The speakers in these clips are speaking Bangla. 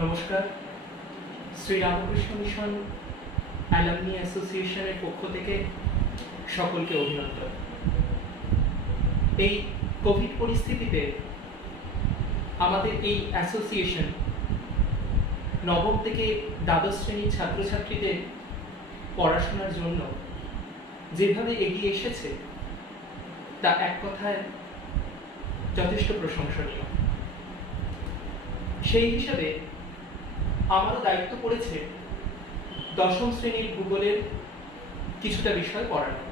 নমস্কার। শ্রীরামকৃষ্ণ মিশন অ্যালামনি অ্যাসোসিয়েশনের পক্ষ থেকে সকলকে অভিনন্দন। এই কোভিড পরিস্থিতিতে আমাদের এই অ্যাসোসিয়েশন নবম থেকে দ্বাদশ শ্রেণীর ছাত্রছাত্রীদের পড়াশোনার জন্য যেভাবে এগিয়ে এসেছে তা এক কথায় যথেষ্ট প্রশংসনীয়। সেই হিসাবে আমারও দায়িত্ব পড়েছে দশম শ্রেণীর ভূগোলের কিছুটা বিষয় পড়ানো।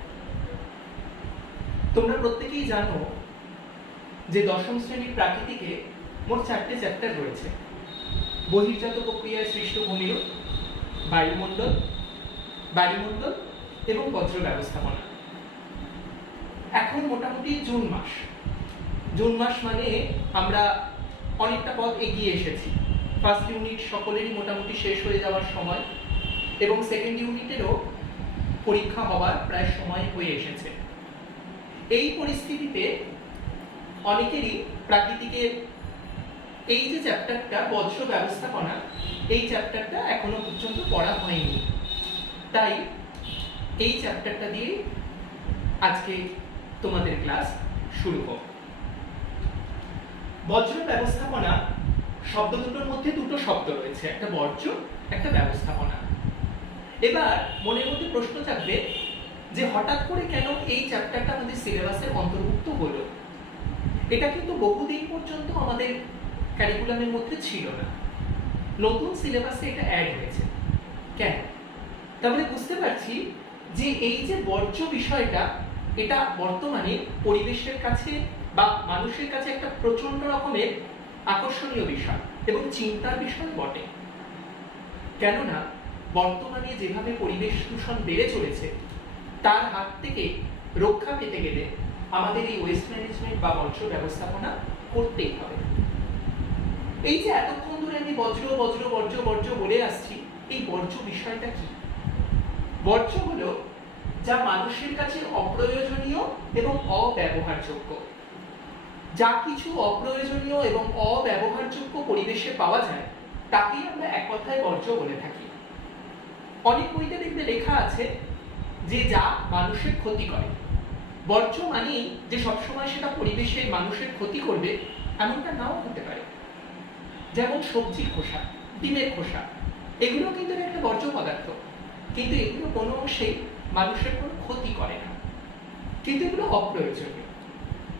তোমরা প্রত্যেকেই জানো যে দশম শ্রেণীর প্রাকৃতিকে মোট 4টে চ্যাপ্টার রয়েছে: বহির্জাত প্রক্রিয়ায় সৃষ্ট ভূমিরূপ, বায়ুমণ্ডল এবং বজ্র ব্যবস্থাপনা। এখন মোটামুটি জুন মাস মানে আমরা অনেকটা পথ এগিয়ে এসেছি। ফার্স্ট ইউনিট সকলেরই মোটামুটি শেষ হয়ে যাওয়ার সময় এবং সেকেন্ড ইউনিটেরও পরীক্ষা হওয়ার প্রায় সময় হয়ে এসেছে। এই পরিস্থিতিতে অনেকেরই প্রাকৃতিকের এই যে চ্যাপ্টারটা বজ্র ব্যবস্থাপনা, এই চ্যাপ্টারটা এখনো পর্যন্ত পড়া হয়নি। তাই এই চ্যাপ্টারটা দিয়ে আজকে তোমাদের ক্লাস শুরু হোক। বজ্র ব্যবস্থাপনা শব্দ দুটোর মধ্যে দুটো শব্দ রয়েছে, একটা বর্জ্য, একটা ব্যবস্থাপনা। এবার মনের মধ্যে প্রশ্ন জাগবে যে হঠাৎ করে কেন এই চ্যাপ্টারটা আমাদের সিলেবাসের অন্তর্ভুক্ত হলো। এটা কিন্তু বহুদিন পর্যন্ত আমাদের ক্যারিকুলামের মধ্যে ছিল না, নতুন সিলেবাসে এটা অ্যাড হয়েছে। কেন? তাহলে বুঝতে পারছি যে এই যে বর্জ্য বিষয়টা, এটা বর্তমানে পরিবেশের কাছে বা মানুষের কাছে একটা প্রচন্ড রকমের আকর্ষণীয় বিষয় এবং চিন্তার বিষয় বটে। কেননা বর্তমানে যেভাবে পরিবেশ দূষণ বেড়ে চলেছে, তার হাত থেকে রক্ষা পেতে গেলে আমাদের এই ওয়েস্ট ম্যানেজমেন্ট বা বর্জ্য ব্যবস্থাপনা করতেই হবে। এই যে এতক্ষণ ধরে আমি বর্জ্য বলে আসছি, এই বর্জ্য বিষয়টা কি? বর্জ্য হলো যা মানুষের কাছে অপ্রয়োজনীয় এবং অব্যবহারযোগ্য। যা কিছু অপ্রয়োজনীয় এবং অব্যবহারযোগ্য পরিবেশে পাওয়া যায় তাকেই আমরা এক কথায় বর্জ্য বলে থাকি। অনেক বইতে দেখবে লেখা আছে যে যা মানুষের ক্ষতি করে। বর্জ্য মানেই যে সবসময় সেটা পরিবেশের মানুষের ক্ষতি করবে এমনটা নাও হতে পারে। যেমন সবজির খোসা, ডিমের খোসা, এগুলো কিন্তু একটা বর্জ্য পদার্থ, কিন্তু এগুলো কোনো অংশেই মানুষের কোনো ক্ষতি করে না, কিন্তু এগুলো অপ্রয়োজনীয়।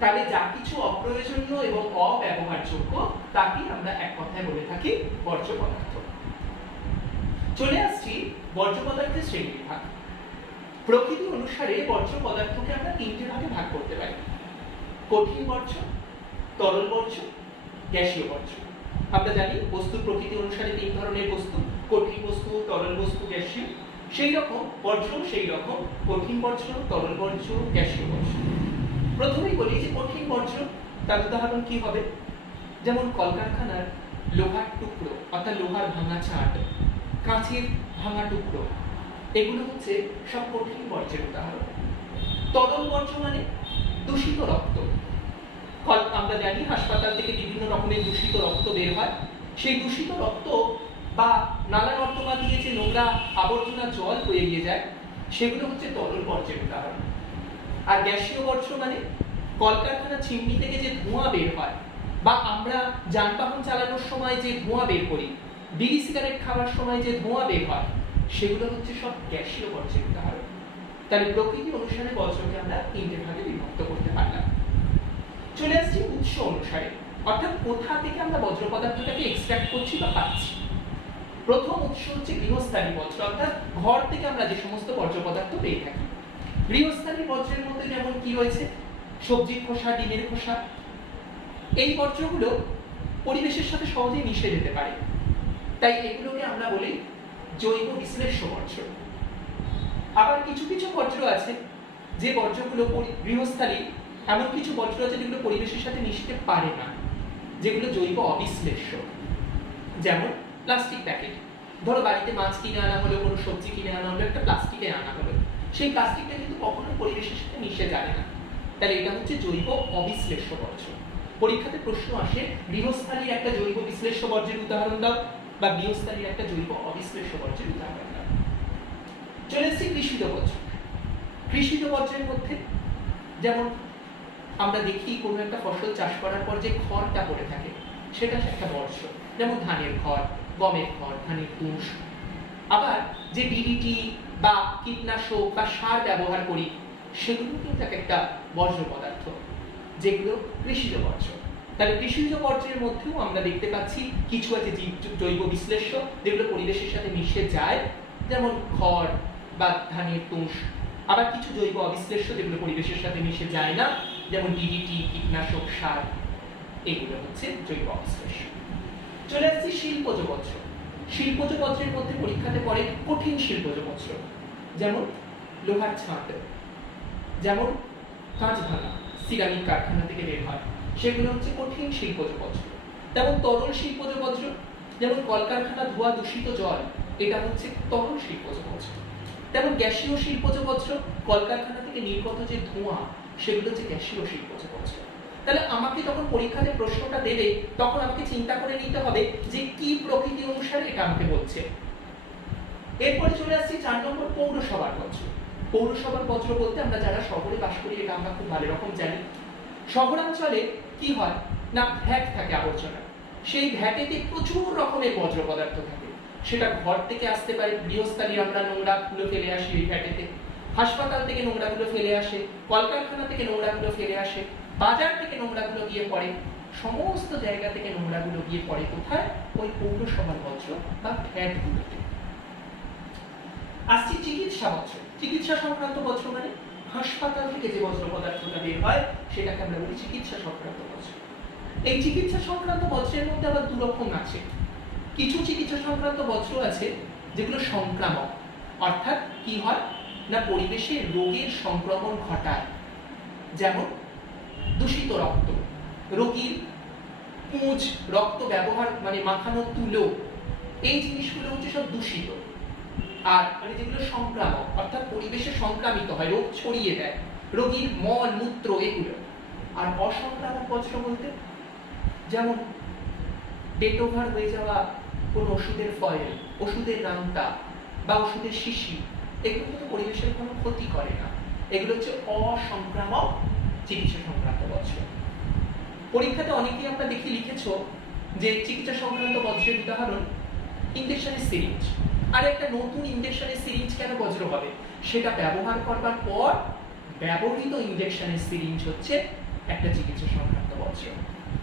তাহলে যা কিছু অপ্রয়োজনীয় এবং অব্যবহারযোগ্য তাকেই আমরা এক কথায় বলে থাকি বর্জ্য পদার্থ। চলে আসছি বর্জ্য পদার্থের শ্রেণীবিভাগ। প্রকৃতি অনুসারে বর্জ্য পদার্থকে আমরা 3টে ভাগে ভাগ করতে পারি: কঠিন বর্জ্য, তরল বর্জ্য, গ্যাসীয় বর্জ্য। আমরা জানি বস্তুর প্রকৃতি অনুসারে 3 ধরনের বস্তু: কঠিন বস্তু, তরল বস্তু, গ্যাসীয়। সেই রকম বর্জ্য, সেই রকম কঠিন বর্জ্য, তরল বর্জ্য, গ্যাসীয় বর্জ্য। প্রথমেই বলি যে কঠিন বর্জ্য, তার উদাহরণ কি হবে? যেমন কলকারখানার লোহার টুকরো অর্থাৎ লোহার ভাঙা ছাঁট, কাঁচের ভাঙা টুকরো, এগুলো হচ্ছে সব কঠিন বর্জ্যের উদাহরণ। তরল বর্জ্য মানে দূষিত রক্ত। আমরা জানি হাসপাতাল থেকে বিভিন্ন রকমের দূষিত রক্ত বের হয়। সেই দূষিত রক্ত বা নালা নর্দমা দিয়ে যে নোংরা আবর্জনা জল হয়ে গিয়ে যায়, সেগুলো হচ্ছে তরল বর্জ্যের উদাহরণ। আর গ্যাসীয় বর্জ্য মানে কলকারখানা চিমনি থেকে যে ধোঁয়া বের হয়, বা আমরা যানবাহন চালানোর সময় যে ধোঁয়া বের করি, বিড়ি সিগারেট খাওয়ার সময় যে ধোঁয়া বের হয়, সেগুলো হচ্ছে সব গ্যাসীয় বর্জ্যের উদাহরণ। তাহলে প্রকৃতি অনুসারে বর্জ্যকে আমরা 3টে ভাগে বিভক্ত করতে পারলাম। চলে আসছি উৎস অনুসারে, অর্থাৎ কোথা থেকে আমরা বজ্র পদার্থটাকে এক্সট্রাক্ট করছি বা পাচ্ছি। প্রথম উৎস হচ্ছে গৃহস্থালী বর্জ্য, অর্থাৎ ঘর থেকে আমরা যে সমস্ত বর্জ্য পদার্থ পেয়ে থাকি। গৃহস্থালী বর্জ্যের মধ্যে যেমন কি রয়েছে? সবজির খোসা, ডিমের খোসা। এই বর্জ্যগুলো পরিবেশের সাথে সহজেই মিশে যেতে পারে, তাই এগুলোকে আমরা বলি জৈব বিশ্লেষ্য বর্জ্য। আবার কিছু কিছু বর্জ্য আছে যে বর্জ্যগুলো গৃহস্থালী, এমন কিছু বর্জ্য আছে যেগুলো পরিবেশের সাথে মিশতে পারে না, যেগুলো জৈব অবিশ্লেষ্য। যেমন প্লাস্টিক প্যাকেট। ধরো বাড়িতে মাছ কিনে আনা হলো, কোনো সবজি কিনে আনা হলো, একটা প্লাস্টিকে আনা হলো, সেই প্লাস্টিকটা কিন্তু কখনো পরিবেশের সাথে মিশে যাবে না। তাহলে এটা হচ্ছে জৈব অবিশ্লেষ্য বর্জ্য। পরীক্ষাতে প্রশ্ন আসে গৃহস্থালীর একটা জৈব বিশ্লেষ্য বর্জ্যের উদাহরণ দাও। বা গৃহস্থালির একটা জৈব অবিশ্লেষ্য বর্জ্যের উদাহরণ। চলে এসেছি কৃষিজ বর্জ্য। কৃষিজ বর্জ্যের মধ্যে যেমন আমরা দেখি কোনো একটা ফসল চাষ করার পর যে খড়টা পড়ে থাকে সেটা একটা বর্জ্য, যেমন ধানের খড়, গমের খড়, ধানের তুষ। আবার যে ডিডিটি বা কীটনাশক বা সার ব্যবহার করি সেগুলো কিন্তু একটা বর্জ্য পদার্থ, যেগুলো কৃষিজ বর্জ্য। তাহলে কৃষিজ বর্জ্যের মধ্যেও আমরা দেখতে পাচ্ছি কিছু আছে জৈব বিশ্লেষ্য যেগুলো পরিবেশের সাথে মিশে যায়, যেমন খড় বা ধানের তুষ। আবার কিছু জৈব অবিশ্লেষ্য যেগুলো পরিবেশের সাথে মিশে যায় না, যেমন ডিডিটি, কীটনাশক, সার, এগুলো হচ্ছে জৈব অবিশ্লেষ্য। চলে আসছি শিল্পজ বর্জ্য। শিল্পজ বর্জ্যের মধ্যে পরীক্ষাতে পড়ে কঠিন শিল্পজ বর্জ্য, যেমন লোহার ছাঁট, যেমন কাঁচ ভাঙা, সিরামিক কারখানা থেকে বের হয়, সেগুলো হচ্ছে কঠিন শিল্পজ বর্জ্য। তেমন তরল শিল্পজ বর্জ্য, যেমন কলকারখানা ধোয়া দূষিত জল, এটা হচ্ছে তরল শিল্পজ বর্জ্য। তেমন গ্যাসীয় শিল্পজ বর্জ্য, কলকারখানা থেকে নির্গত যে ধোঁয়া সেগুলো হচ্ছে গ্যাসীয় শিল্পজ বর্জ্য। তাহলে আমাকে যখন পরীক্ষাতে প্রশ্নটা দেবে তখন আমাকে চিন্তা করে নিতে হবে যে কি প্রকৃতি অনুসারে এটা আমাকে বলছে। এরপরে চলে আসছি 4 নম্বর পৌরসভার বর্জ্য। পৌরসভার বর্জ্য বলতে আমরা যারা শহরে বাস করি এটা আমরা খুব ভালো রকম জানি। শহরাঞ্চলে কি হয় না, ভ্যাট থাকে আবর্জনা, সেই ভ্যাটেতে প্রচুর রকমের বর্জ্য পদার্থ থাকে। সেটা ঘর থেকে আসতে পারে, গৃহস্থালী আমরা নোংরাগুলো ফেলে আসি এই ভ্যাটেতে, হাসপাতাল থেকে নোংরাগুলো ফেলে আসে, কলকারখানা থেকে নোংরাগুলো ফেলে আসে, বাজার থেকে নোংরাগুলো গিয়ে পড়ে, সমস্ত জায়গা থেকে নোংরাগুলো গিয়ে পড়ে কোথায়? ওই পৌরসভার বর্জ্য বা ভ্যাটগুলোতে। আসছি চিকিৎসা বর্জ্য। চিকিৎসা সংক্রান্ত বর্জ্য মানে হাসপাতাল থেকে যে বর্জ্য পদার্থটা বের হয় সেটাকে আমরা বলি চিকিৎসা সংক্রান্ত বর্জ্য। এই চিকিৎসা সংক্রান্ত বর্জ্যের মধ্যে আবার দু রকম আছে। কিছু চিকিৎসা সংক্রান্ত বর্জ্য আছে যেগুলো সংক্রামক, অর্থাৎ কি হয় না পরিবেশে রোগের সংক্রমণ ঘটায়, যেমন দূষিত রক্ত, রোগীর পুঁজ, রক্ত ব্যবহার মানে মাখানো তুলো, এই জিনিসগুলো হচ্ছে সব দূষিত। আর মানে যেগুলো সংক্রামক অর্থাৎ পরিবেশে সংক্রামিত হয়, রোগ ছড়িয়ে দেয়, রোগীর মল মূত্র এগুলো। আর অসংক্রামক বর্জ্য বলতে যেমন ডেট ওভার হয়ে যাওয়া কোন ওষুধের ফয়েল, ওষুধের নামতা বা ওষুধের শিশি, এগুলো কিন্তু পরিবেশের কোনো ক্ষতি করে না, এগুলো হচ্ছে অসংক্রামক চিকিৎসা সংক্রান্ত বর্জ্য। পরীক্ষাতে অনেকেই আমরা দেখি লিখেছো যে চিকিৎসা সংক্রান্ত বর্জ্যের উদাহরণ ইনজেকশনের সিরিঞ্জ। আর একটা নতুন ইনজেকশনের সিরিঞ্জ কেন বজ্র হবে? সেটা ব্যবহার করবার পর ব্যবহৃত ইনজেকশনের সিরিঞ্জ হচ্ছে একটা চিকিৎসা সংক্রান্ত বজ্র।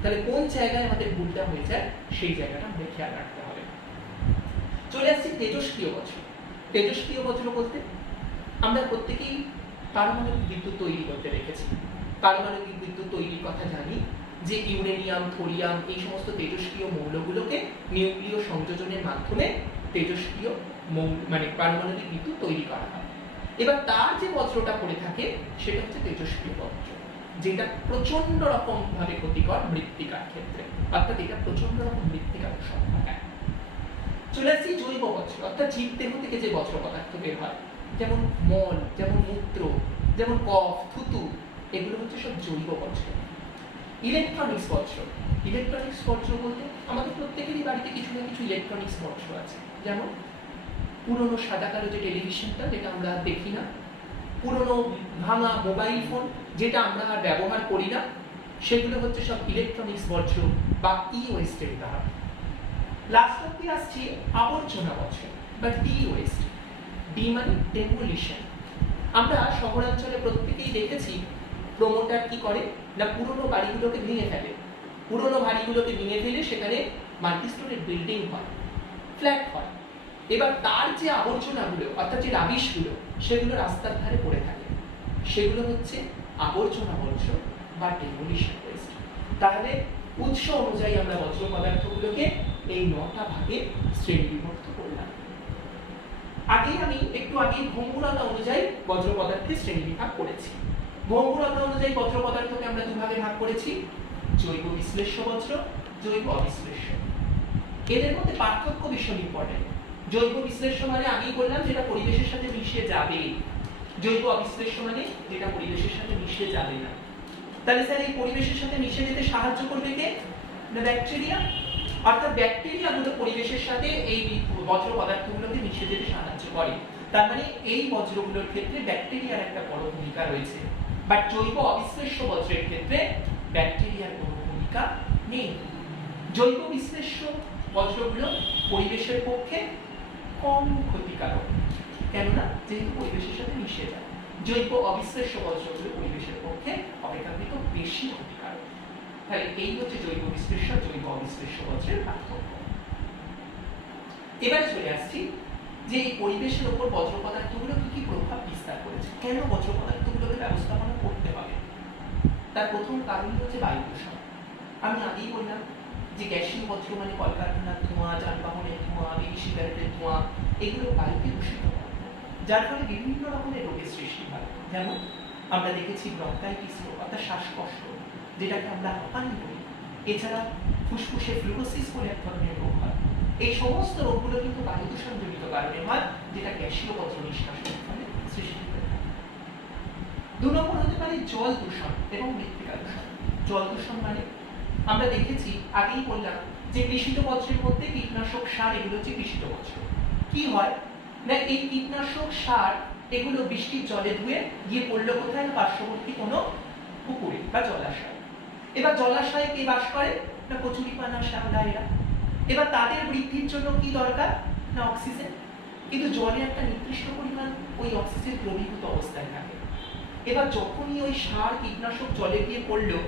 তাহলে কোন জায়গায় আমাদের ভুলটা হয়ে যায় সেই জায়গাটা আমাদের খেয়াল রাখতে হবে। চলে আসছি তেজস্ক্রিয় বজ্র। তেজস্ক্রিয় বজ্র বলতে আমরা প্রত্যেকেই পারমাণবিক বিদ্যুৎ তৈরি করতে দেখেছি। পারমাণবিক বিদ্যুৎ তৈরির কথা জানি যে ইউরেনিয়াম, থোরিয়াম এই সমস্ত তেজস্ক্রিয় মৌলগুলোকে নিউক্লিয় সংযোজনের মাধ্যমে তেজস্ক্রিয় মানে পারমাণবিক বিদ্যুৎ তৈরি করা হয়। এবার তার যে বজ্রটা পড়ে থাকে সেটা হচ্ছে তেজস্ক্রিয় বজ্র, যেটা প্রচন্ড রকম ভাবে ক্ষতিকর মৃত্তিকার ক্ষেত্রে, অর্থাৎ এটা প্রচন্ড রকম মৃত্তিকার সংখ্যা দেয়। চলে আসছি জৈব বজ্র, অর্থাৎ জীবদেহ থেকে যে বজ্র পদার্থ বের হয়, যেমন মল, যেমন মূত্র, যেমন কফ, থুতু, এগুলো হচ্ছে সব জৈব বজ্র। ইলেকট্রনিক্স বজ্র। ইলেকট্রনিক্স বজ্র বলতে আমাদের প্রত্যেকেরই বাড়িতে কিছু না কিছু ইলেকট্রনিক্স বজ্র আছে, যেমন পুরনো সাদা কালো যে টেলিভিশনটা যেটা আমরা দেখি না, পুরনো ভাঙা মোবাইল ফোন যেটা আমরা আর ব্যবহার করি না, সেগুলো হচ্ছে সব ইলেকট্রনিক্স বর্জ্য বা ই ওয়েস্টের উদাহরণ। লাস্ট অব্দি আসছি আবর্জনা বর্জ্য বা ডি ওয়েস্ট। ডি মানে ডেমোলিশন। আমরা শহরাঞ্চলে প্রত্যেকেই দেখেছি প্রমোটার কি করে না পুরনো বাড়িগুলোকে ভেঙে ফেলে, পুরনো বাড়িগুলোকে ভেঙে ফেলে সেখানে মাল্টিস্টোরেড বিল্ডিং হয়, ফ্ল্যাট হয়। এবার তার যে আবর্জনাগুলো অর্থাৎ যে রাবিশগুলো সেগুলো রাস্তার ধারে পড়ে থাকে, সেগুলো হচ্ছে আবর্জনা বর্জ্য বা ডেমোলিশন ওয়েস্ট। তাহলে উৎস অনুযায়ী আমরা বজ্র পদার্থগুলোকে এই 9টা ভাগে শ্রেণীবিভক্ত করলাম। আমি একটু আগে ভঙ্গুরতা অনুযায়ী বজ্র পদার্থের শ্রেণীবিভাগ করেছি। ভঙ্গুরতা অনুযায়ী বজ্র পদার্থকে আমরা দুভাগে ভাগ করেছি, জৈব বিশ্লেষ্য বজ্র, জৈব অবিশ্লেষ্য। এদের মধ্যে পার্থক্য ভীষণ ইম্পর্টেন্ট। জৈব বিশ্লেষ্য মানে আগেই বললাম যেটা পরিবেশের সাথে মিশে যাবে, জৈব অবিশ্লেষ্য মানে যেটা পরিবেশের সাথে মিশে যাবে না। তাহলে স্যার এই পরিবেশের সাথে মিশে যেতে সাহায্য করবে কে? না ব্যাকটেরিয়া। অর্থাৎ ব্যাকটেরিয়াগুলো পরিবেশের সাথে এই বজ্র পদার্থগুলোকে মিশে যেতে সাহায্য করে। তার মানে এই বজ্রগুলোর ক্ষেত্রে ব্যাকটেরিয়ার একটা বড় ভূমিকা রয়েছে, বাট জৈব অবিশ্লেষ্য বজ্রের ক্ষেত্রে ব্যাকটেরিয়ার কোনো ভূমিকা নেই। জৈব বিশ্লেষ্য বজ্রগুলো পরিবেশের পক্ষে কম ক্ষতিকারক, কেননা যেহেতু পরিবেশের সাথে মিশে যায়। জৈব অবিশ্লেষ্য বজ্রগুলো পরিবেশের পক্ষে অপেক্ষাকৃত বেশি ক্ষতিকারক। তাহলে এই হচ্ছে জৈব বিশ্লেষ্য জৈব অবিশ্লেষ্য বজ্রের পার্থক্য। এবারে চলে আসছি যে এই পরিবেশের উপর বজ্র পদার্থগুলো কি কি প্রভাব বিস্তার করেছে, কেন বজ্র পদার্থগুলোকে ব্যবস্থাপনা করতে হবে। তার প্রথম কারণ হচ্ছে বায়ু দূষণ। আমি আগেই বললাম যে গ্যাসীয় বজ্র মানে কলকারখানার ধোঁয়া, যানবাহনের ধোঁয়া, বিড়ি সিগারেটের ধোঁয়া, এগুলো বায়ুকে দূষিত করে, যার ফলে বিভিন্ন রকমের রোগের সৃষ্টি হয়। যেমন আমরা দেখেছি ব্রঙ্কাইটিস রোগ অর্থাৎ শ্বাসকষ্ট, যেটাকে আমরা হাঁপানি বলি। এছাড়া ফুসফুসে ফ্লুরোসিস বলে এক ধরনের রোগ হয়। এই সমস্ত রোগগুলো কিন্তু বায়ু দূষণজনিত কারণে হয়, যেটা গ্যাসীয় বজ্র নিষ্কাশনের ফলে সৃষ্টি হয়ে থাকে। 2 নম্বর হতে পারে জল দূষণ এবং মৃত্তিকা দূষণ। জল দূষণ মানে আমরা দেখেছি, আগেই বললাম যে কৃষিজ বজ্রের মধ্যে কীটনাশক সার, এগুলো হচ্ছে কৃষিজ বজ্র। কি হয় না, এই কীটনাশক সার এগুলো বৃষ্টির জলে ধুয়ে গিয়ে পড়লো কোথায়, পার্শ্ববর্তী কোনো পুকুরে বা জলাশয়। এবার জলাশয়ে কে বাস করে না, কচুরিপানা, শ্যাওলা এরা। এবার তাদের বৃদ্ধির জন্য কি দরকার না, অক্সিজেন। কিন্তু জলে একটা নির্দিষ্ট পরিমাণ ওই অক্সিজেন দ্রবীভূত অবস্থায় থাকে। এবার যখনই ওই সার কীটনাশক জলে গিয়ে পড়লো,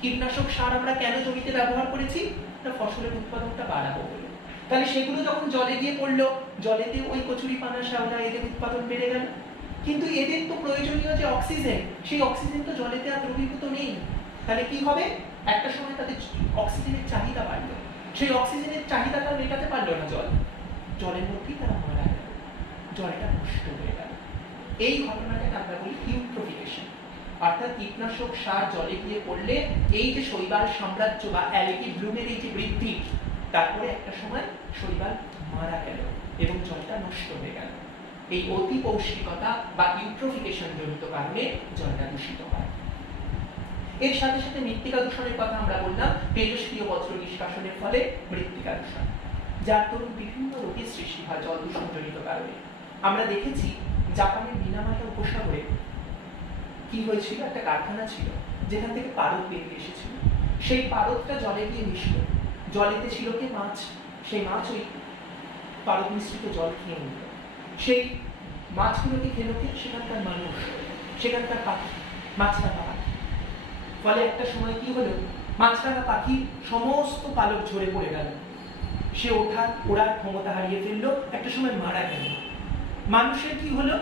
কীটনাশক সার আমরা কেন জমিতে ব্যবহার করেছি না, ফসলের উৎপাদনটা বাড়াবো বলে। তাহলে সেগুলো যখন জলে গিয়ে পড়লো, জলেতে ওই কচুরিপানা, শ্যাওলা এদের উৎপাদন বেড়ে গেল। কিন্তু এদের তো প্রয়োজনীয় যে অক্সিজেন, সেই অক্সিজেন তো জলেতে আর দ্রবীভূত নেই। তাহলে কি হবে, একটা সময় তাদের অক্সিজেনের চাহিদা বাড়লো, সেই অক্সিজেনের চাহিদাটা মেটাতে পারলো না জল, জলের মধ্যেই তারা মারা গেল, জলটা নষ্ট হয়ে গেল। এই ঘটনাটাকে আমরা বলি ইউট্রোফিকেশন। অর্থাৎ কীটনাশক সার জলে গিয়ে পড়লে এই যে শৈবাল সাম্রাজ্য বা অ্যালগি ব্লুমের এই যে বৃদ্ধি, তারপরে একটা সময় শৈবাল মারা গেল এবং জলটা নষ্ট হয়ে গেল। এই অতি পৌষ্টিকতা বা ইউট্রোফিকেশন জনিত কারণে জলটা দূষিত হয়। এর সাথে সাথে মৃত্তিকা দূষণের কথা আমরা বললাম, তেজস্ক্রিয় বজ্র নিষ্কাশনের ফলে মৃত্তিকা দূষণ, যার দরুন বিভিন্ন রোগের সৃষ্টি হয় জল দূষণ জনিত কারণে। আমরা দেখেছি জাপানের মিনামাটা উপসাগরে কি হয়েছিল, একটা কারখানা ছিল যেখান থেকে পারদ বেরিয়ে এসেছিল। সেই পারদটা জলে গিয়ে মিশল, জলেতে ছিল কি মাছ, সেই মাছ ওই পারদ মিশ্রিত জল খেয়ে নিল। সেই মাছগুলোকে খেলো কে, সেখানকার মানুষ, সেখানকার পাখি, মাছরাঙা পাখি। ফলে একটা সময় কি হলো, মাছরাঙা পাখি সমস্ত পালক ঝরে পড়ে গেল, সে ওড়ার ক্ষমতা হারিয়ে ফেললো, একটা সময় মারা গেল। মানুষের কি হলো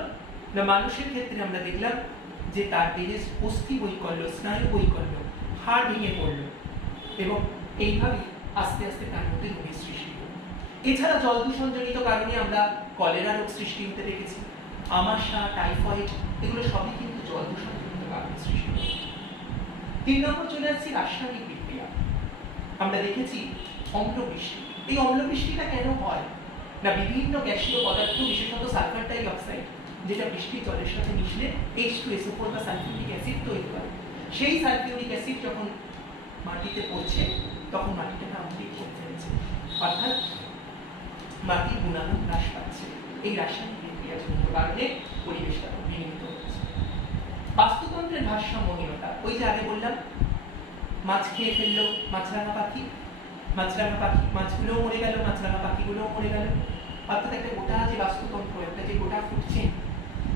না, মানুষের ক্ষেত্রে আমরা দেখলাম যে তার দেহে অস্থি বৈকল্য, স্নায়ু বৈকল্য, হাড় ভেঙে পড়লো এবং এইভাবে আস্তে আস্তে তার মধ্যে রোগের সৃষ্টি হলো। এছাড়া জল দূষণজনিত কারণে আমরা কলেরা রোগ সৃষ্টি হতে দেখেছি, আমাশা, টাইফয়েড, এগুলো সবই কিন্তু জল দূষণজনিত কারণে সৃষ্টি হলো। 3 নম্বর চলে আসছি রাসায়নিক বিক্রিয়া। আমরা দেখেছি অম্লবৃষ্টি। এই অম্লবৃষ্টিটা কেন হয় না, বিভিন্ন গ্যাসীয় পদার্থ, বিশেষত সালফার ডাই অক্সাইড, যেটা বৃষ্টির জলের সাথে মিশলে H2SO4 বা সালফিউরিক অ্যাসিড তৈরি করে। সেই সালফিউরিক অ্যাসিড যখন মাটিতে পড়ছে, তখন মাটিটাকে আম্লিক করে ফেলছে, অর্থাৎ মাটির গুণাগুণ হ্রাস পাচ্ছে। এই রাসায়নিক বিক্রিয়া জনিত কারণে পরিবেশটা বিঘ্নিত হচ্ছে। বাস্তুতন্ত্রের ভারসাম্যহীনতা, ওই যে আগে বললাম মাছ খেয়ে ফেললো মাছরাঙা পাখি, মাছগুলোও মরে গেল, মাছরাঙা পাখিগুলোও মরে গেল। অর্থাৎ একটা গোটা যে বাস্তুতন্ত্র, একটা যে গোটা ফুটছে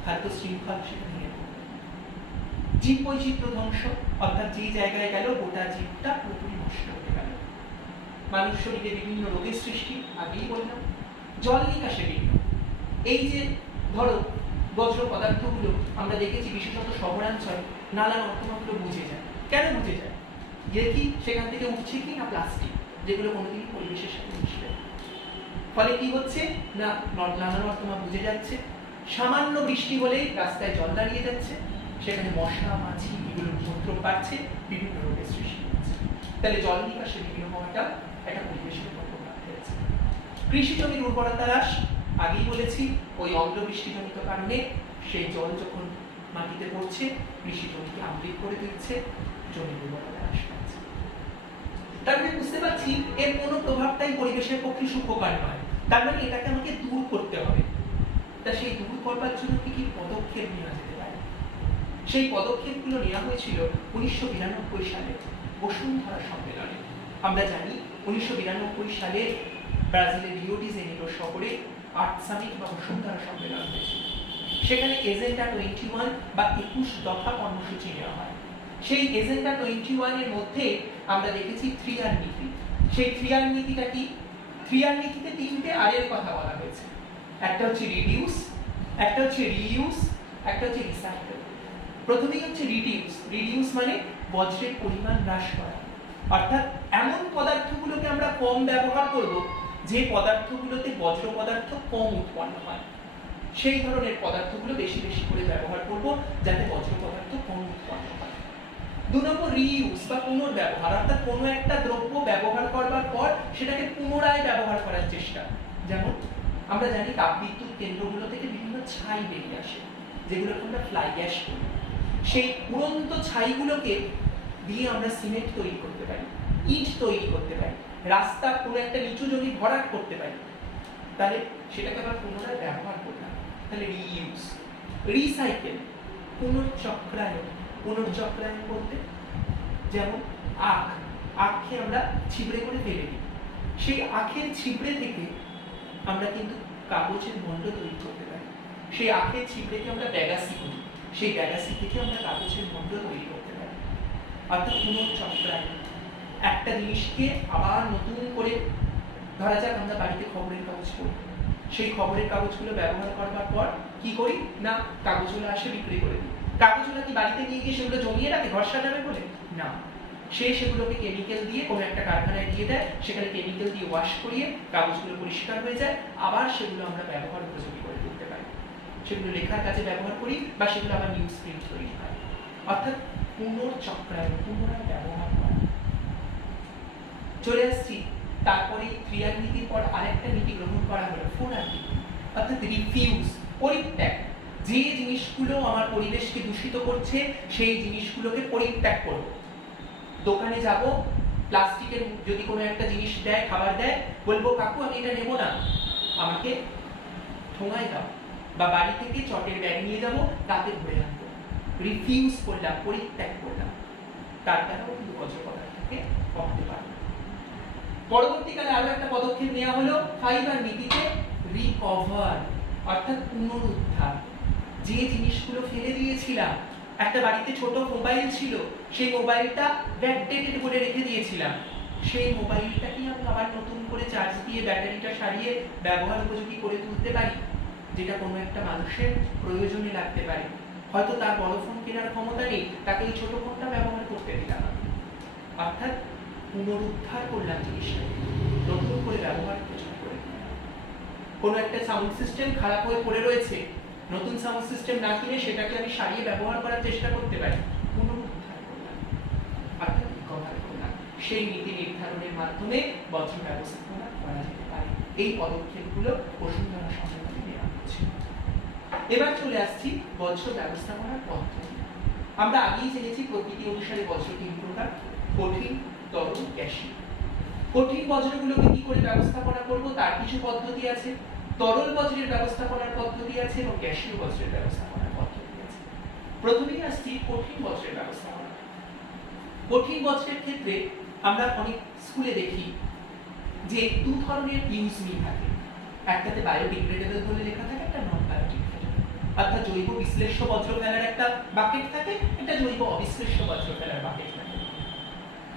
খাদ্য শৃঙ্খল, সেটা ভেঙে পড়ল। জীব বৈচিত্র্য ধ্বংস, অর্থাৎ যেই জায়গায় গেল গোটা জীবটা পুরোপুরি নষ্ট হয়ে গেল। মানুষ শরীরে বিভিন্ন রোগের সৃষ্টি, আগেই বললাম। জল নিকাশে বিঘ্ন, এই যে ধরো বজ্র পদার্থগুলো আমরা দেখেছি বিশেষত শহরাঞ্চলে নালা নর্দমাগুলো বুঝে যায়। কেন বুঝে যায়, যে কি সেখান থেকে উঠছে কি না প্লাস্টিক, যেগুলো কোনোদিনই পরিবেশের সাথে মিশবে। ফলে কি হচ্ছে না, নালা নর্দমা বুঝে যাচ্ছে, সামান্য বৃষ্টি হলেই রাস্তায় জল দাঁড়িয়ে যাচ্ছে, সেখানে মশা, মাছি, এগুলো উপদ্রব বাড়ছে, বিভিন্ন রোগের সৃষ্টি হচ্ছে। তাহলে জল নিকাশে বিঘ্ন হওয়াটা একটা পরিবেশের উপর প্রভাব ফেলছে। কৃষি জমির উর্বরতা হ্রাস, আগেই বলেছি ওই অম্লবৃষ্টিজনিত কারণে সেই জল যখন মাটিতে পড়ছে, কৃষি জমিকে আম্লিক করে দিচ্ছে, জমির উর্বরতা হ্রাস পাচ্ছে। তারপরে বুঝতে পারছি এর কোনো প্রভাবটাই পরিবেশের পক্ষে সুখকর নয়। তার মানে এটাকে আমাকে দূর করতে হবে। তা সেই দূর করবার জন্য কি কি পদক্ষেপ নেওয়া যেতে পারে? সেই পদক্ষেপগুলো নেওয়া হয়েছিল 1992 সালে বসুন্ধরা সম্মেলনে। আমরা জানি 1992 সালে ব্রাজিলের রিও ডি জেনিরো শহরে আর্থ সামিট বা বসুন্ধরা সম্মেলন হয়েছিল। সেখানে এজেন্ডা 21 বা 21 দফা কর্মসূচি নেওয়া হয়। সেই এজেন্ডা 21 এর মধ্যে আমরা দেখেছি 3R নীতি। সেই 3R নীতিটা কি? 3R নীতিতে 3টে আর এর কথা বলা হয়েছে। একটা হচ্ছে রিডিউস, একটা হচ্ছে রিইউজ, একটা হচ্ছে রিসাইকেল। প্রথমেই হচ্ছে রিডিউস। রিডিউস মানে বজ্রের পরিমাণ হ্রাস করা, অর্থাৎ এমন পদার্থগুলোকে আমরা কম ব্যবহার করব যে পদার্থগুলোতে বজ্র পদার্থ কম উৎপন্ন হয়। সেই ধরনের পদার্থগুলো বেশি বেশি করে ব্যবহার করব যাতে বজ্র পদার্থ কম উৎপন্ন হয়। 2 নম্বর রিইউজ বা পুনর্ব্যবহার, অর্থাৎ কোনো একটা দ্রব্য ব্যবহার করবার পর সেটাকে পুনরায় ব্যবহার করার চেষ্টা। যেমন আমরা জানি তাপবিদ্যুৎ কেন্দ্রগুলো থেকে বিভিন্ন ছাই বেরিয়ে আসে, যেগুলোকে আমরা ফ্লাই অ্যাশ বলি। সেই উড়ন্ত ছাইগুলোকে দিয়ে আমরা সিমেন্ট তৈরি করতে পারি, ইট তৈরি করতে পারি, রাস্তা কোনো একটা নিচু জমি ভরাট করতে পারি। তাহলে সেটাকে আবার পুনরায় ব্যবহার করলাম, তাহলে রিইউজ। রিসাইকেল, পুনর্চক্রায়ন। পুনর্চক্রায়ন বলতে যেমন আখকে আমরা ছিবড়ে করে ফেলে দিই, সেই আখের ছিবড়ে থেকে আমরা কিন্তু কাগজের মণ্ড তৈরি করতে পারি। সেই আখের ছিবড়েকে আমরা ব্যাগাসি করি, সেই ব্যাগাসি থেকে আমরা কাগজের মণ্ড তৈরি করতে পারি। অর্থাৎ পুনর্চক্রায়ন, একটা জিনিসকে আবার নতুন করে, ধরা যাক আমরা বাড়িতে খবরের কাগজ পড়ি, সেই খবরের কাগজগুলো ব্যবহার করবার পর কি করি না, কাগজগুলো আসে বিক্রি করে দিই। কাগজগুলো কি বাড়িতে নিয়ে গিয়ে সেগুলো জমিয়ে রাখে ঘর সাজাবে বলে? না, সে সেগুলোকে কেমিক্যাল দিয়ে কোনো একটা কারখানায় দিয়ে দেয়, সেখানে কেমিক্যাল দিয়ে ওয়াশ করিয়ে কাগজগুলো পরিষ্কার হয়ে যায়, আবার সেগুলো আমরা ব্যবহার উপযোগী করে তুলতে পারি। সেগুলো লেখার কাজে ব্যবহার করি বা সেগুলো আবার নিউজ প্রিন্ট তৈরি হয়। অর্থাৎ পুনর্চক্রায়ন, পুনরায় ব্যবহার করা। চলে আসছি তারপরে 3R নীতির পর আরেকটা নীতি গ্রহণ করা হলো 4R নীতি, অর্থাৎ রিফিউজ, পরিত্যাগ। যে জিনিসগুলো আমার পরিবেশকে দূষিত করছে সেই জিনিসগুলোকে পরিত্যাগ করব। দোকানে যাব, প্লাস্টিকের যদি কোনো একটা জিনিস দেয়, খাবার দেয়, বলবো কাকু আমি এটা নেব না, আমাকে ঠোঙায় দাও, বা বাড়ি থেকে চটের ব্যাগ নিয়ে যাব, তাতে ভরে আনবো। রিফিউজ করলাম, পরিত্যাগ করলাম, তার দ্বারাও কিন্তু বজ্র পদার্থকে কমাতে পারবো। পরবর্তীকালে আরো একটা পদক্ষেপ নেওয়া হলো 5R নীতিতে রিকভার, অর্থাৎ পুনরুদ্ধার। যে জিনিসগুলো ফেলে দিয়েছিলাম, একটা বাড়িতে ছোট মোবাইল ছিল, সেই মোবাইলটা ব্যাকডেটেড বলে রেখে দিয়েছিলাম, সেই মোবাইলটাকে আমরা আবার নতুন করে চার্জ দিয়ে ব্যাটারিটা সারিয়ে ব্যবহার উপযোগী করে তুলতে পারি, যেটা কোনো একটা মানুষের প্রয়োজনে লাগতে পারে। হয়তো তার বড় ফোন কেনার ক্ষমতা নেই, তাকে এই ছোট ফোনটা ব্যবহার করতে দিলাম। অর্থাৎ পুনরুদ্ধার করলাম জিনিসটা, নতুন করে ব্যবহার করে। কোনো একটা সাউন্ড সিস্টেম খারাপ হয়ে পড়ে রয়েছে, নতুন সাউন্ড সিস্টেম না কিনে সেটাকে আমি সারিয়ে ব্যবহার করার চেষ্টা করতে পারি, পুনরুদ্ধার করলাম, অর্থাৎ রিকভার করলাম। সেই নীতি নির্ধারণের মাধ্যমে বজ্র ব্যবস্থাপনা করা যেতে পারে। এই পদক্ষেপগুলো বসুন্ধরা সম্মেলনে নেওয়া হচ্ছে। এবার চলে আসছি বজ্র ব্যবস্থাপনার পদ্ধতি। আমরা আগেই জেনেছি প্রকৃতি অনুসারে বজ্র 3 প্রকার: কঠিন, তরল, গ্যাসীয়। কঠিন বজ্রগুলোকে কি করে ব্যবস্থাপনা করব তার কিছু পদ্ধতি আছে, তরল বজ্রের ব্যবস্থাপনার পদ্ধতি আছে এবং গ্যাসীয় বজ্রের ব্যবস্থাপনার পদ্ধতি আছে। প্রথমেই আসছি কঠিন বজ্রের ব্যবস্থাপনা। কঠিন বজ্রের ক্ষেত্রে আমরা অনেক স্কুলে দেখি যে 2 ধরনের ইউজ মি থাকে, একটাতে বায়োডিগ্রেডেবল বলে লেখা থাকে, একটা নন বায়োডিগ্রেডেবল, অর্থাৎ জৈব বিশ্লেষ্য বজ্র ফেলার একটা বাকেট থাকে, একটা জৈব অবিশ্লেষ্য বজ্র ফেলার বাকেট থাকে।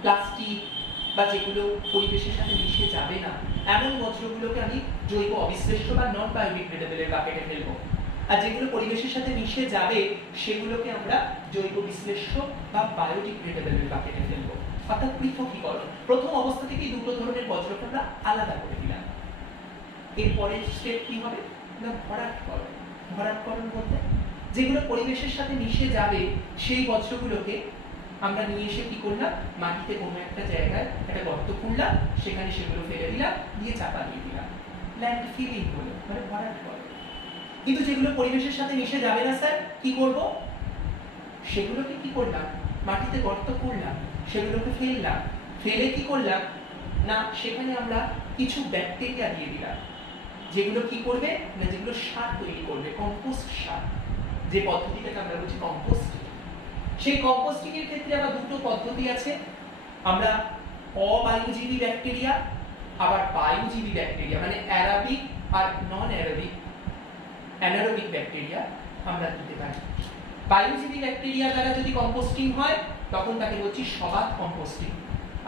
প্লাস্টিক বা যেগুলো পরিবেশের সাথে মিশে যাবে না এমন বজ্রগুলোকে আমি জৈব অবিশ্লেষ্য বা নন বায়োডিগ্রেডেবলের বাকেটে ফেলবো, আর যেগুলো পরিবেশের সাথে মিশে যাবে সেগুলোকে আমরা জৈব বিশ্লেষ্য বা বায়োডিগ্রেডেবলের বাকেটে ফেলবো। অর্থাৎ পৃথকীকরণ। প্রথম অবস্থা থেকেই 2 ধরনের বজ্রকে আমরা আলাদা করে দিলাম। এরপরের স্টেপ কি হবে না, ভরাটকরণ। ভরাটকরণ বলতে যেগুলো পরিবেশের সাথে মিশে যাবে সেই বজ্রগুলোকে আমরা নিয়ে এসে কি করলাম, মাটিতে কোনো একটা জায়গায় একটা গর্ত খুঁড়লাম, সেখানে সেগুলো ফেলে দিলাম, দিয়ে চাপা দিয়ে দিলাম, ল্যান্ড ফিলিং হলো, মানে ভরাটকরণ। কিন্তু যেগুলো পরিবেশের সাথে মিশে যাবে না স্যার, কি করব, সেগুলোকে কি করলাম, মাটিতে গর্ত খুঁড়লাম, সেগুলোকে ফেললাম, ফেলে কি করলাম না, সেখানে আমরা কিছু ব্যাকটেরিয়া দিয়ে দিলাম, যেগুলো কি করবে না যেগুলো সার তৈরি করবে, কম্পোস্ট সার, যে পদ্ধতিটাকে আমরা বলছি কম্পোস্টিং। সেই কম্পোস্টিং এর ক্ষেত্রে আবার দুটো পদ্ধতি আছে। আমরা অবায়ুজীবী ব্যাকটেরিয়া আবার বায়ুজীবী ব্যাকটেরিয়া, মানে অ্যারাবিক আর নন অ্যারাবিক অ্যানারোবিক ব্যাকটেরিয়া আমরা দিতে পারি। বায়ুজীবী ব্যাকটেরিয়া দ্বারা যদি কম্পোস্টিং হয় তখন তাকে বলছি সবাত কম্পোস্টিং,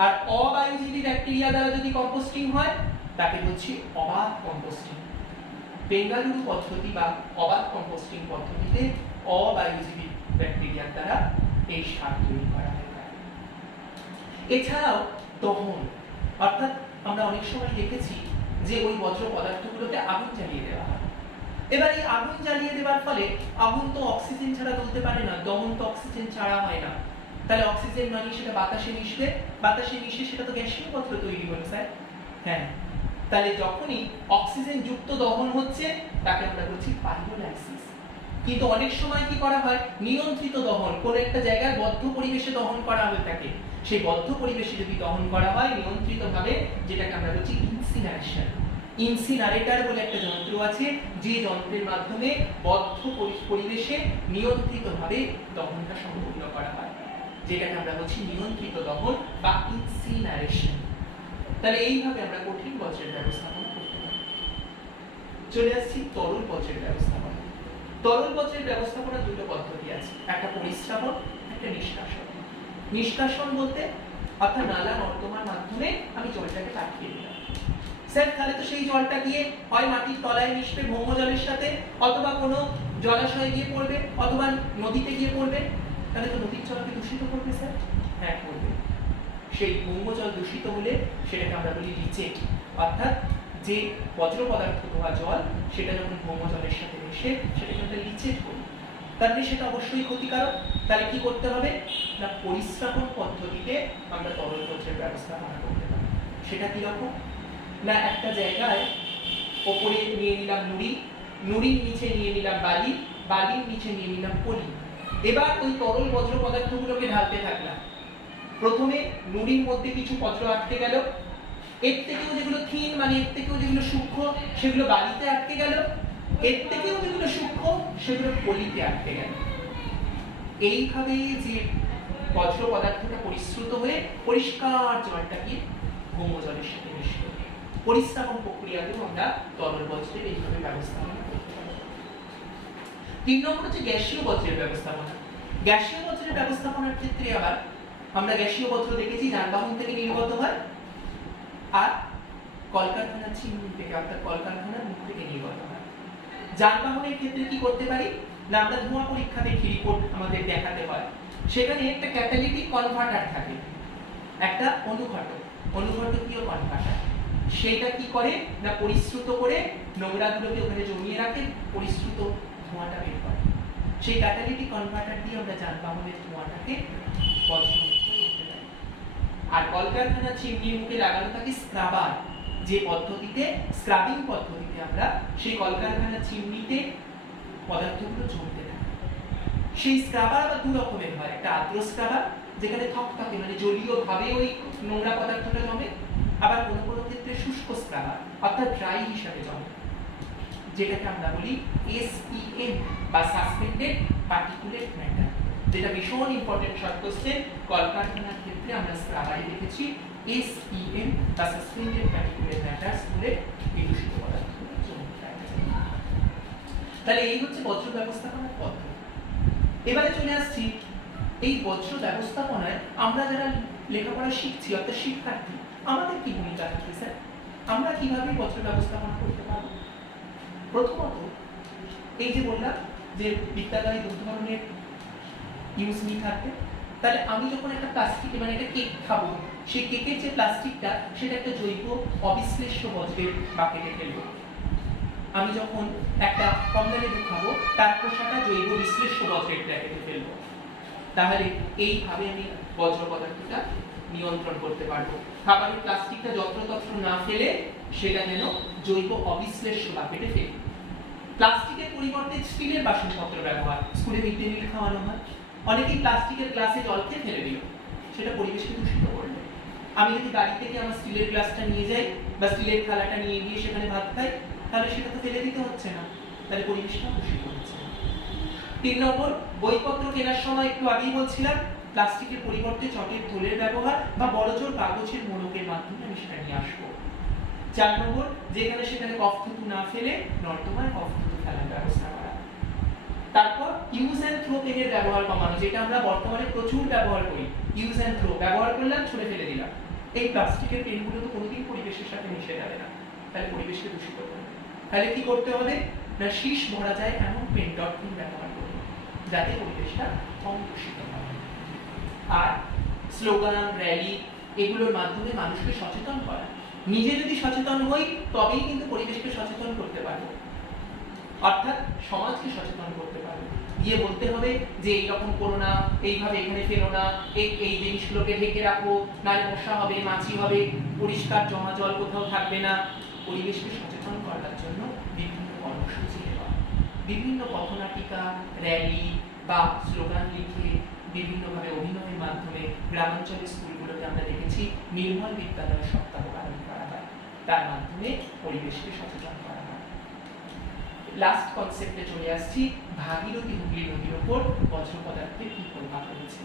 আর অবায়ুজীবী ব্যাকটেরিয়া দ্বারা যদি কম্পোস্টিং হয় তাকে বলছি অবাত কম্পোস্টিং। বেঙ্গালুরু পদ্ধতি বা অবাত কম্পোস্টিং পদ্ধতিতে অবায়ুজীবী ব্যাকটেরিয়ার দ্বারা এই সার তৈরি করা হয়। এছাড়াও দহন, অর্থাৎ আমরা অনেক সময় দেখেছি যে ওই বজ্র পদার্থগুলোকে আগুন জ্বালিয়ে দেওয়া হয়। এবার এই আগুন জ্বালিয়ে দেওয়ার ফলে আগুন তো অক্সিজেন ছাড়া জ্বলতে পারে না, দহন তো অক্সিজেন ছাড়া হয় না, তাহলে অক্সিজেন মানে সেটা বাতাসে মিশবে, বাতাসে মিশে সেটা তো গ্যাসীয় পদার্থ তৈরি হলো স্যার। হ্যাঁ, তাহলে যখনই অক্সিজেন যুক্ত দহন হচ্ছে তাকে আমরা বলছি পাইরোলাইসিস। কিন্তু অনেক সময় কি করা হয়, নিয়ন্ত্রিত দহন, কোন একটা জায়গায় বদ্ধ পরিবেশে দহন করা হয়ে থাকে, সেই বদ্ধ পরিবেশে যদি দহন করা হয় নিয়ন্ত্রিতভাবে, যেটাকে আমরা বলছি ইনসিনারেশন। ইনসিনারেটর বলে একটা যন্ত্র আছে, যে যন্ত্রের মাধ্যমে বদ্ধ পরিবেশে নিয়ন্ত্রিতভাবে দহনটা সম্পূর্ণ করা হয়, যেটাকে আমরা বলছি নিয়ন্ত্রিত দহন বা ইনসিনারেশন। তাহলে এইভাবে আমরা কঠিন বজ্রের ব্যবস্থাপনা করতে পারি। চলে আসছি তরল বজ্রের ব্যবস্থাপনা। তরল বজ্রের ব্যবস্থাপনা দুটো পদ্ধতি আছে, একটা পরিস্রাবন, একটা নিষ্কাশন। নিষ্কাশন বলতে অর্থাৎ নালা নর্দমার মাধ্যমে আমি জলটাকে পাঠিয়ে দিলাম। স্যার তাহলে তো সেই জলটা গিয়ে হয় মাটির তলায় মিশবে ভৌম জলের সাথে, অথবা কোনো জলাশয়ে গিয়ে পড়বে, অথবা নদীতে গিয়ে পড়বে, তাহলে তো নদীর জলকে দূষিত করবে স্যার। হ্যাঁ করবে। সেই ভৌম জল দূষিত হলে সেটাকে আমরা বলি লিচেট, অর্থাৎ যে বজ্র পদার্থ ধোয়া জল সেটা যখন ভৌম জলের সাথে মিশে সেটাকে আমরা লিচেট করি, তাহলে সেটা অবশ্যই ক্ষতিকারক। তাহলে কি করতে হবে না পরিস্রাবন পদ্ধতিতে আমরা তরল বজ্রের ব্যবস্থাপনা করতে পারি। সেটা কিরকম না, একটা জায়গায় ওপরে নিয়ে নিলাম নুড়ি, নুড়ির নিচে নিয়ে নিলাম বালি, বালির নিচে নিয়ে নিলাম পলি। এবার ওই তরল বজ্র পদার্থগুলোকে ঢালতে থাকলাম। প্রথমে নুড়ির মধ্যে কিছু বজ্র আটকে গেল, এর থেকেও যেগুলো থিন মানে এর থেকেও যেগুলো সূক্ষ্ম সেগুলো বালিতে আটকে গেল, এর থেকেও যেগুলো সূক্ষ্ম সেগুলো পলিতে আটকে গেল। এইভাবে যে বজ্র পদার্থটা পরিশ্রুত হয়ে পরিষ্কার জলটা গিয়ে ভৌম জলের সাথে মিশবে। পরিস্রাবন প্রক্রিয়াতেও আমরা তরল বজ্রের এইভাবে ব্যবস্থাপনা করতে পারি। 3 নম্বর হচ্ছে গ্যাসীয় বজ্রের ব্যবস্থাপনা। গ্যাসীয় বজ্রের ব্যবস্থাপনার ক্ষেত্রে আবার আমরা গ্যাসীয় বজ্র দেখেছি যানবাহন থেকে নির্গত হয় আর কলকারখানার চিমনি থেকে, অর্থাৎ কলকারখানার মুখ থেকে নির্গত হয়। যানবাহনের ক্ষেত্রে কি করতে পারি না, আমরা ধোঁয়া পরীক্ষা দেখি, রিপোর্ট আমাদের দেখাতে হয়, সেখানে একটা ক্যাটালিটিক কনভার্টার থাকে, একটা অনুঘটক, অনুঘটকীয় কনভার্টার। সেটা কি করে না পরিশ্রুত করে নোংরাগুলোকে ওখানে জমিয়ে রাখে, পরিশ্রুত ধোঁয়াটা বের করে। সেই ক্যাটালিটিক কনভার্টার দিয়ে আমরা যানবাহনের ধোঁয়াটাকে বজ্রমুক্ত করতে পারি। আর কলকারখানার চিমনির মুখে লাগানো থাকে স্ক্রাবার, যে পদ্ধতিতে স্ক্রাবিং পদ্ধতিতে আমরা সেই কলকারখানার চিমনিতে পদার্থগুলো জমতে থাকে। সেই স্ক্রাবার আবার দু রকমের হয়, একটা আর্দ্র স্ক্রাবার যেখানে থকথকে মানে জলীয় ভাবে ওই নোংরা পদার্থটা জমে, আবার কোনো কোনো ক্ষেত্রে শুষ্ক স্ক্রাবার অর্থাৎ ড্রাই হিসাবে জমে, যেটাকে আমরা বলি SPM বা সাসপেন্ডেড পার্টিকুলেট ম্যাটার, যেটা ভীষণ ইম্পর্টেন্ট শর্ট কোশ্চেন। কলকারখানার ক্ষেত্রে আমরা স্ক্রাবারে দেখেছি SPM বা সাসপেন্ডেড পার্টিকুলেট ম্যাটার বলে এই দূষিত পদার্থগুলো জমতে থাকে। তাহলে এই হচ্ছে বজ্র ব্যবস্থাপনার পদ্ধতি। এবারে চলে আসছি এই বজ্র ব্যবস্থাপনায় আমরা যারা লেখাপড়া শিখছি অর্থাৎ শিক্ষার্থী, আমাদের কি ভূমিকা থাকবে স্যার? আমরা কিভাবে বজ্র ব্যবস্থাপনা করতে পারবো? প্রথমত এই যে বললাম যে বিদ্যালয়ে দু ধরনের ইউজ মি থাকবে, তাহলে আমি যখন একটা প্লাস্টিক মানে একটা কেক খাবো, সেই কেকের যে প্লাস্টিকটা সেটা একটা জৈব অবিশ্লেষ্য বজ্রের বাকেটে ফেলবো। আমি যখন একটা কমলা লেবু খাবো তার খোসাটা জৈব বিশ্লেষ্য বজ্রের প্যাকেটে ফেলবো। তাহলে এইভাবে আমি বজ্র পদার্থটা নিয়ন্ত্রণ করতে পারবো। খাবারের প্লাস্টিকটা যত্রতত্র না ফেলে সেটা যেন জৈব অবিশ্লেষ্য বাকেটে ফেলি। প্লাস্টিকের পরিবর্তে স্টিলের বাসনপত্র ব্যবহার, স্কুলে মিড ডে মিল খাওয়ানো হয়, অনেকেই প্লাস্টিকের গ্লাসে জল খেয়ে ফেলে দিল, সেটা পরিবেশকে দূষিত করলো। আমি যদি বাড়ি থেকে আমার স্টিলের গ্লাসটা নিয়ে যাই বা স্টিলের থালাটা নিয়ে গিয়ে সেখানে ভাত খাই, তাহলে সেটা তো ফেলে দিতে হচ্ছে না, তাহলে পরিবেশটা দূষিত হচ্ছে না। 3 নম্বর, বইপত্র কেনার সময় একটু আগেই বলছিলাম প্লাস্টিকের পরিবর্তে চটের থলের ব্যবহার বা বড়জোর কাগজের মোড়কের মাধ্যমে আমি সেটা নিয়ে আসবো। 4 নম্বর, যেখানে সেখানে কফথুতু না ফেলে নর্দমায় কফথুতু ফেলার ব্যবস্থা করা। তারপর ইউজ অ্যান্ড থ্রো পেনের ব্যবহার কমানো, যেটা আমরা বর্তমানে প্রচুর ব্যবহার করি। ইউজ অ্যান্ড থ্রো, ব্যবহার করলাম ছুঁড়ে ফেলে দিলাম। এই প্লাস্টিকের পেনগুলো তো কোনোদিন পরিবেশের সাথে মিশে যাবে না, তাহলে পরিবেশকে দূষিত করবে। তাহলে কি করতে হবে না, শীষ ভরা যায় এমন পেন ডট পেন ব্যবহার করব যাতে পরিবেশটা কম দূষিত হয়। আর স্লোগান, র্যালি এগুলোর মাধ্যমে মানুষকে সচেতন করা। নিজে যদি সচেতন হই তবেই কিন্তু পরিবেশকে সচেতন করতে পারবো, অর্থাৎ সমাজকে সচেতন করতে পারবো। গিয়ে বলতে হবে যে এইরকম করো না, এইভাবে এখানে ফেলো না, এই জিনিসগুলোকে ঢেকে রাখো, নাহলে মশা হবে, মাছি হবে, পরিষ্কার জমা জল কোথাও থাকবে না। পরিবেশকে সচেতন করার জন্য বিভিন্ন কর্মসূচি দেওয়া, বিভিন্ন পথনাটিকা, র্যালি বা স্লোগান লিখে বিভিন্নভাবে অভিনয়ের মাধ্যমে গ্রামাঞ্চলের স্কুলগুলোতে আমরা দেখেছি নির্মল বিদ্যালয় সপ্তাহ পালন করা হয়, তার মাধ্যমে পরিবেশকে সচেতন করা হয়। লাস্ট কনসেপ্টে চলে আসছি, ভাগীরথী হুগলি নদীর ওপর বজ্র পদার্থের কি প্রভাব রয়েছে।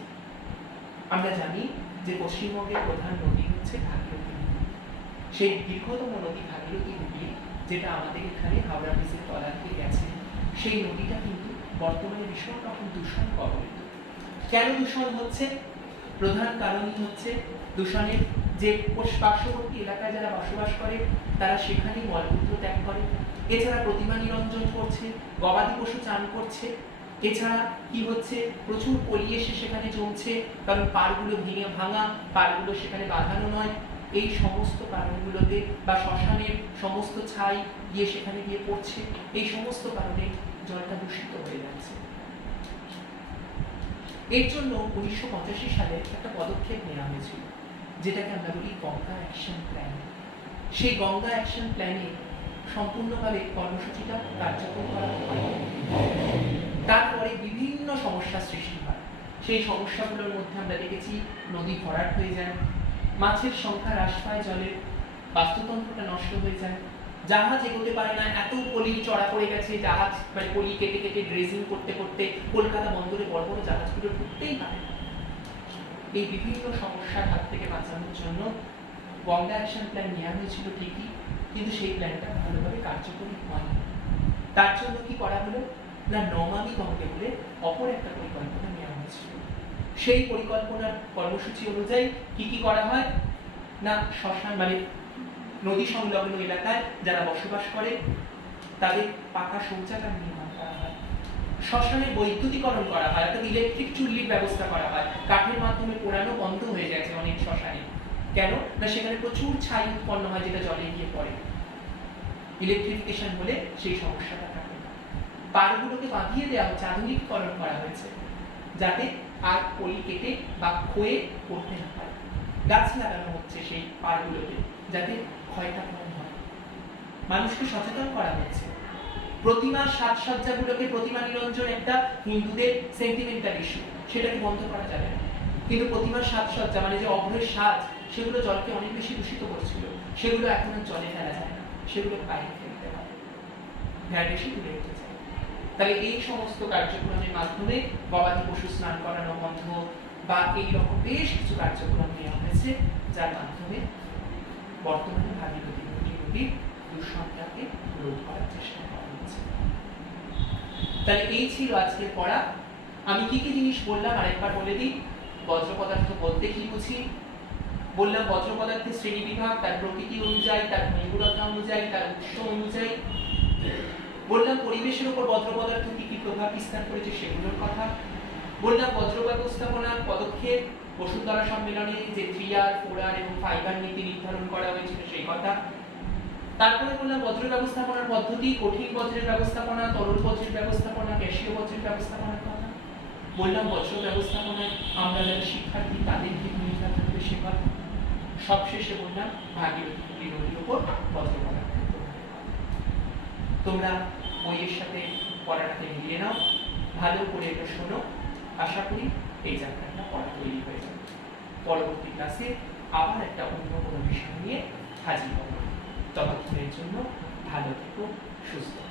আমরা জানি যে পশ্চিমবঙ্গের প্রধান নদী হচ্ছে ভাগীরথী হুগলি। সেই দীর্ঘতম নদী ভাগীরথী হুগলি, যেটা আমাদের এখানে হাওড়া ব্রিজের তলা দিয়ে গেছে, সেই নদীটা কিন্তু বর্তমানে ভীষণ রকম দূষণ কবলিত। কেন দূষণ হচ্ছে? প্রধান কারণই হচ্ছে দূষণের যে পার্শ্ববর্তী এলাকায় যারা বসবাস করে তারা সেখানেই মলমূত্র ত্যাগ করে, এছাড়া প্রতিমা নিরঞ্জন করছে, গবাদি পশু চান করছে, এছাড়া কি হচ্ছে প্রচুর পলি এসে সেখানে জমছে, কারণ পাড়গুলো ভেঙে ভাঙা, পাড়গুলো সেখানে বাঁধানো নয়। এই সমস্ত কারণগুলোতে বা শ্মশানের সমস্ত ছাই গিয়ে সেখানে গিয়ে পড়ছে, এই সমস্ত কারণে জলটা দূষিত হয়ে যাচ্ছে। এর জন্য 1985 সালে একটা পদক্ষেপ নেওয়া হয়েছিল, যেটাকে আমরা বলি গঙ্গা অ্যাকশন প্ল্যান। সেই গঙ্গা অ্যাকশন প্ল্যানে সম্পূর্ণভাবে কর্মসূচিটা কার্যকর করা হয়। তারপরে বিভিন্ন সমস্যা সৃষ্টি হয়। সেই সমস্যাগুলোর মধ্যে আমরা দেখেছি নদী ভরাট হয়ে যায়, মাছের সংখ্যা হ্রাস পায়, জলের বাস্তুতন্ত্রটা নষ্ট হয়ে যায়, জাহাজ এগোতে পারে না, এত পলি চড়া পড়ে গেছে, জাহাজ মানে পলি কেটে কেটে ড্রেজিং করতে করতে কলকাতা বন্দরে বড় বড় জাহাজগুলো ঢুকতেই পারে না। এই বিভিন্ন সমস্যার হাত থেকে বাঁচানোর জন্য গঙ্গা অ্যাকশন প্ল্যান নেওয়া হয়েছিল ঠিকই, কিন্তু সেই প্ল্যানটা ভালোভাবে কার্যকরী হয়নি। তার জন্য কি করা হলো না, নমামি গঙ্গে বলে অপর একটা পরিকল্পনা নেওয়া হয়েছিল। সেই পরিকল্পনার কর্মসূচি অনুযায়ী কি কি করা হয় না, শ্মশান মানে নদী সংলগ্ন এলাকায় যারা বসবাস করে তাদের পাকা শৌচাগার নির্মাণ করা হয়, শ্মশানে বৈদ্যুতিকরণ করা হয়, অর্থাৎ ইলেকট্রিক চুল্লির ব্যবস্থা করা হয়। কাঠের মাধ্যমে পোড়ানো বন্ধ হয়ে গেছে অনেক শ্মশানে। কেন না, সেখানে প্রচুর ছাই উৎপন্ন হয় যেটা জলে গিয়ে পড়ে। ইলেকট্রিফিকেশন হলে সেই সমস্যাটা থাকে না। পাড়গুলোকে বাঁধিয়ে দেওয়া হচ্ছে, আধুনিকীকরণ করা হয়েছে, যাতে আর পলি কেটে বা ক্ষয়ে পড়তে না পারে। গাছ লাগানো হচ্ছে সেই পাড়গুলোতে, যাতে ক্ষয়টা কম হয়। মানুষকে সচেতন করা হচ্ছে। প্রতিমা সাজসজ্জাগুলোকে, প্রতিমা নিরঞ্জন একটা হিন্দুদের সেন্টিমেন্টাল ইস্যু, সেটাকে বন্ধ করা যাবে না। কিন্তু প্রতিমার সাজসজ্জা মানে যে অভ্রের সাজ, সেগুলো জলকে অনেক বেশি দূষিত করছিল, সেগুলো এখন আর জলে ফেলা যায় না, সেগুলো বাইরে ফেলতে হয়, বেশি দূরে রেখে যায়। তাহলে এই সমস্ত কার্যক্রমের মাধ্যমে গবাদি পশু স্নান করানো বন্ধ বা এইরকম বেশ কিছু কার্যক্রম নেওয়া হয়েছে, যার মাধ্যমে বর্তমানে ভাগীরথী নদীর দূষণটাকে রোধ করার চেষ্টা করা হচ্ছে। তাহলে এই ছিল আজকের পড়া। আমি কি কি জিনিস বললাম আরেকবার বলে দিই। বজ্র পদার্থ বলতে কি বুঝি বললাম, বজ্র পদার্থের শ্রেণী বিভাগ তার প্রকৃতি অনুযায়ী, তার নির্ভুলতা অনুযায়ী, তার উৎস অনুযায়ী। বললাম পরিবেশের উপর বজ্র পদার্থ কি কি প্রভাব বিস্তার করেছে সেগুলোর কথা। বললাম বজ্র ব্যবস্থাপনার পদক্ষেপ, বসুন্ধরা সম্মেলনে যে 3R, 4R এবং 5R নীতি নির্ধারণ করা হয়েছিল সেই কথা। তারপরে বললাম বজ্র ব্যবস্থাপনার পদ্ধতি, কঠিন বজ্রের ব্যবস্থাপনা, তরল বজ্রের ব্যবস্থাপনা, গ্যাসীয় বজ্রের ব্যবস্থাপনার কথা। বললাম বজ্র ব্যবস্থাপনায় আমরা যারা শিক্ষার্থী তাদের কি ভূমিকা থাকবে সে কথা। সবশেষে বললাম ভাগীরথী নদীর উপর বজ্র পদার্থের প্রভাব। তোমরা বইয়ের সাথে পড়াটাকে মিলিয়ে নাও, ভালো করে এটা শোনো। আশা করি এই চ্যাপ্টারটা পড়া তৈরি হয়ে যাবে। পরবর্তী ক্লাসে আবার একটা অন্য কোনো বিষয় নিয়ে হাজির হব। ততক্ষণের জন্য ভালো থেকো, সুস্থ থেকো।